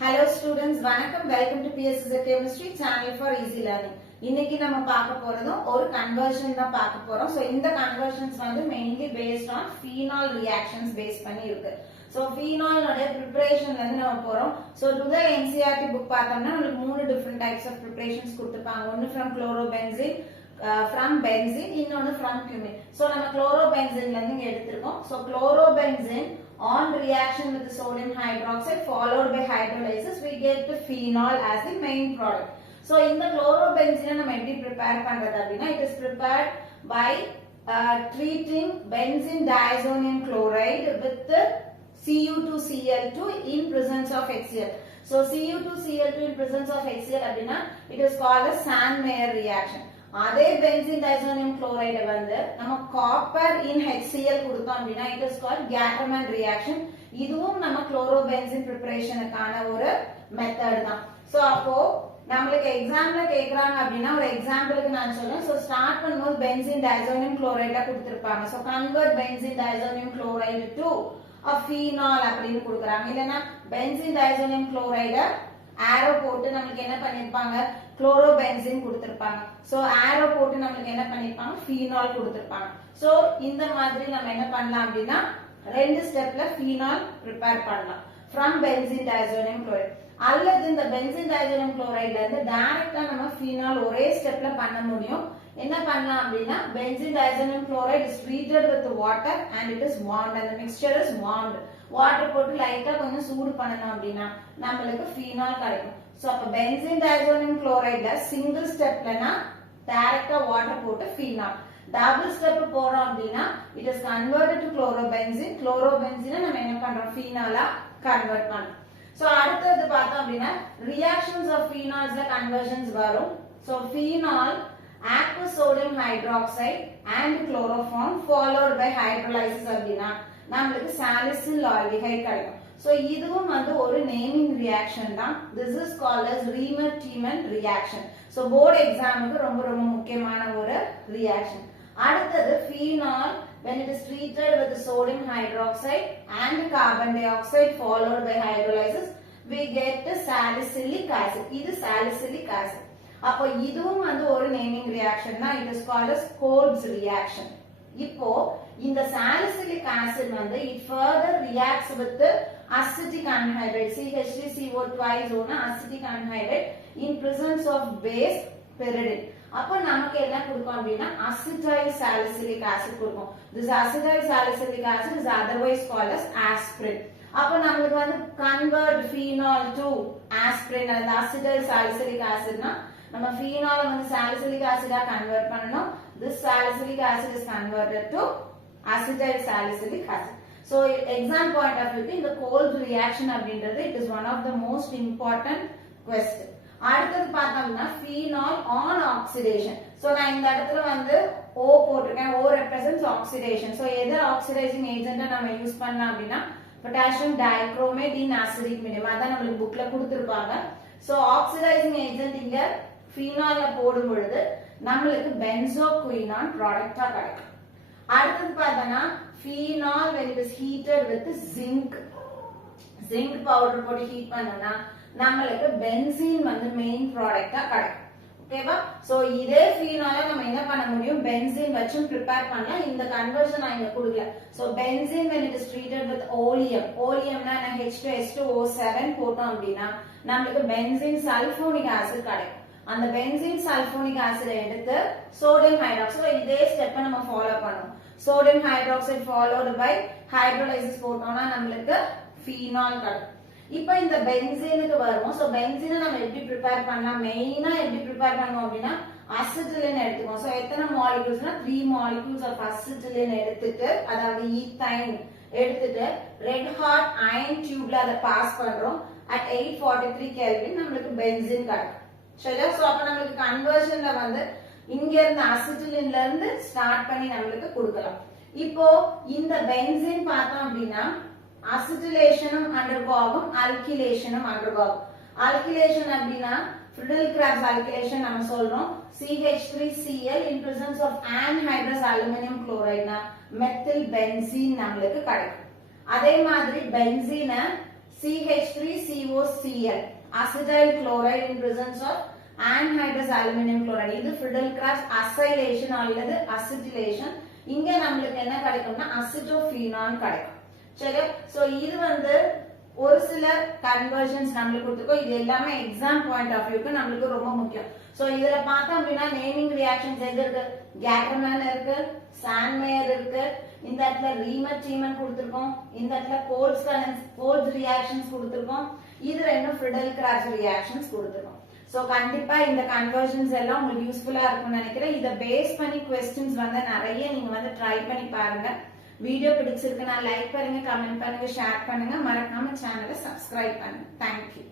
Hello students, வணக்கம். Welcome to PSZ Chemistry Channel for Easy Learning. இன்னைக்கு நம்ம பார்க்க போறதும் ஒரு கன்வர்ஷன் தான் பார்க்க போறோம். So இந்த கன்வர்ஷன்ஸ் வந்து mainly based on phenol reactions based பண்ணி இருக்கு. So phenol உடைய preparationல இருந்து நம்ம போறோம். So today NCERT book பார்த்தோம்னா உங்களுக்கு மூணு different types of preparations கொடுத்திருப்பாங்க. ஒன்னு from chlorobenzene, from benzene, இன்னொன்னு from cumene. So நம்ம chlorobenzene இருந்து எடுத்திருக்கோம். So chlorobenzene on reaction with the sodium hydroxide followed by hydrolysis we get the phenol as the main product. So in the chlorobenzene நம்ம எப்படி prepare பண்றது அப்படினா it is prepared by treating benzene diazonium chloride with the Cu2Cl2 in presence of HCl. So Cu2Cl2 in presence of HCl அப்படினா it is called as Sandmeyer reaction. அதே benzene diazonium chloride வந்து நம்ம copper in HCl கொடுத்தோம் அப்படினா it is called Gattermann reaction. இதுவும் நம்ம chlorobenzene preparationக்கான ஒரு method தான். சோ அப்போ நமக்கு எக்ஸாம்ல கேக்குறாங்க அப்படினா ஒரு எக்ஸாம்பிளுக்கு நான் சொல்றேன். சோ ஸ்டார்ட் பண்ணும்போது benzene diazonium chloride கொடுத்திருப்பாங்க. So convert benzene diazonium chloride to a phenol அப்படினு கொடுக்கறாங்க. இல்லனா benzene diazonium chloride arrow போட்டு நமக்கு என்ன பண்ணிருப்பாங்க chlorobenzene கொடுத்திருப்பாங்க. சோ arrow போட்டு நமக்கு என்ன பண்ணிருப்பாங்க phenol கொடுத்திருப்பாங்க. சோ இந்த மாதிரி நம்ம என்ன பண்ணலாம் அப்படினா ரெண்டு ஸ்டெப்ல phenol prepare பண்ணலாம் from benzene diazonium chloride. அல்லது இந்த benzene diazonium chlorideல இருந்து டைரக்ட்டா நம்ம phenol ஒரே ஸ்டெப்ல பண்ண முடியும். என்ன பண்ணலாம் அப்படினா benzene diazonium chloride is treated with water and it is warmed and the mixture is warmed. Water போட்டு லைட்டா கொஞ்சம் சூடு பண்ணனும் அப்படினா நமக்கு phenol கிடைக்கும். சோ அப்ப benzene diazonium chlorideல சிங்கிள் ஸ்டெப்லனா டைரக்ட்டா வாட்டர் போட்டு phenol, டபுள் ஸ்டெப் போறோம் அப்படினா it is converted to chlorobenzene. chlorobenzene நம்ம என்ன பண்றோம் phenol-ஆ கன்வர்ட் பண்றோம். சோ அடுத்து பார்த்தோம் அப்படினா reactions of phenols conversions வரும். So phenol act with sodium hydroxide and chloroform followed by hydrolysis அப்படினா நமக்கு salicyl aldehyde கிடைக்கும். சோ இதுவும் வந்து ஒரு நேமிங் ரியாக்ஷன் தான். this is called as Riemann-Tiemann reaction. So board எக்ஸாமுக்கு ரொம்ப ரொம்ப முக்கியமான ஒரு ரியாக்ஷன். அடுத்து phenol when it is treated with the sodium hydroxide and carbon dioxide followed by hydrolysis we get the salicylic acid. இது salicylic acid. அப்போ இதுவும் வந்து ஒரு நேமிங் ரியாக்ஷன் தான். it is called as Kolb's reaction. இப்போ இந்த salicylic acid வந்து it further reacts with the acetic anhydride CH3CO twice on acetic anhydride in presence of base pyridine. அப்ப நமக்கு என்ன கொடுக்கும் அப்படினா acetyl salicylic acid கொடுக்கும். this acetyl salicylic acid is otherwise called as aspirin. அப்ப நமக்கு வந்து convert phenol to aspirin. அந்த acetyl salicylic acid னா நம்ம phenol வந்து salicylic acid-ஆ கன்வர்ட் பண்ணனும். this salicylic acid is converted to acetyl salicylic acid. So exam point of view இந்த Kolb's reaction அப்படின்றது it is one of the most important question. அடுத்து பார்த்தோம்னா phenol on oxidation. So நான் இந்த இடத்துல வந்து O போட்டுருக்கேன். O represents oxidation. So எது oxidizing agent நம்ம யூஸ் பண்ணலாம் அப்படினா potassium dichromate in acidic medium. அத நமக்கு புக்ல கொடுத்திருப்பாங்க. So oxidizing agent இங்க phenol போடும் பொழுது நமக்கு benzoquinone ப்ராடக்ட்டா கிடைக்கும். அடுத்து பார்த்தனா phenol when it is heated with zinc powder போட்டு ஹீட் பண்ணனா நமக்கு benzene வந்து மெயின் ப்ராடக்ட்டா கிடைக்கும். ஓகேவா? சோ இதே phenol நம்ம என்ன பண்ண முடியும் benzene வச்சும் prepare பண்ணலாம். இந்த கன்வர்ஷன் நான் இங்க கொடுக்கல. So benzene when it is treated with oleumனா H2S2O7 போட்டோம் அப்படினா நமக்கு benzene sulfonic acid கிடைக்கும். அந்த benzene sulfonic acid எடுத்து sodium hydroxide இதே ஸ்டெப்பை நம்ம ஃபாலோ பண்ணுவோம். sodium hydroxide followed by hydrolysis போட்டோம்னா நமக்கு phenol கிடைக்கும். இப்போ இந்த பென்சீனுக்கு வருவோம். சோ பென்சீனை நம்ம எப்படி prepare பண்ணலாம்? மெயினா எப்படி prepare பண்ணுவோம் அப்படினா acetylene எடுத்துக்குவோம். சோ எத்தனை மாலிக்யூல்ஸ்னா 3 molecules of acetylene எடுத்துட்டு அதாவது ஈத்தைன் எடுத்துட்டு ரெட் ஹாட் அயன் டியூப்ல அத பாஸ் பண்றோம். at 843 Kelvin நமக்கு பென்சீன் கிடைக்கும். சரியா? சோ அப்ப நமக்கு கன்வர்ஷன்ல வந்து இங்க இருந்து அசிட்டிலின்ல இருந்து ஸ்டார்ட் பண்ணி நமக்கு கொடுக்கலாம். இப்போ இந்த பென்சீன் பார்த்தோம் அப்படினா அசிட்டிலேஷனும் அண்டர்கோ ஆகும், அல்கிலேஷனும் அண்டர்கோ ஆகும். அல்கிலேஷன் அப்படினா Friedel-Crafts alkylation நம்ம சொல்றோம். CH3Cl in presence of anhydrous aluminum chloride னா methyl benzene நமக்கு கிடைக்கும். அதே மாதிரி பென்சீனை CH3COCl acetyl chloride in presence of anhydrous aluminum chloride. இது Friedel-Crafts acylation அல்லது acetylation. இங்க நம்மளுக்கு என்ன கிடைக்கும்னா அசிட்டோபீனால் கிடைக்கும். சரி, சோ இது வந்து ஒரு சில கன்வர்ஷன்ஸ் நம்மளுக்கு கொடுத்துருக்கோம். இது எல்லாமே எக்ஸாம் பாயிண்ட் ஆஃப் வியூக்கு நம்மளுக்கு ரொம்ப முக்கியம். சோ இதுல பார்த்தோம் அப்படின்னா நேமிங் ரியாக்ஷன்ஸ் எது இருக்கு? கேட்டர்மேன் இருக்கு, சாண்ட்மேயர் இருக்கு, இந்த இடத்துல ரீமட் டீமன் கொடுத்திருக்கோம், இந்த இடத்துல கோல்ஸ் ரியாக்ஷன்ஸ் கொடுத்திருக்கோம், இது ரெண்டும் Friedel-Crafts ரியாக்ஷன்ஸ் கொடுத்திருக்கோம். சோ கண்டிப்பா இந்த கன்வர்ஷன்ஸ் எல்லாம் உங்களுக்கு யூஸ்ஃபுல்லா இருக்கும்னு நினைக்கிறேன். இத பேஸ் பண்ணி क्वेश्चंस வந்து நிறைய நீங்க வந்து ட்ரை பண்ணி பாருங்க. வீடியோ பிடிச்சிருக்குன்னா லைக் பண்ணுங்க, கமெண்ட் பண்ணுங்க, ஷேர் பண்ணுங்க, மறக்காம சேனலை சப்ஸ்கிரைப் பண்ணுங்க. தேங்க்யூ.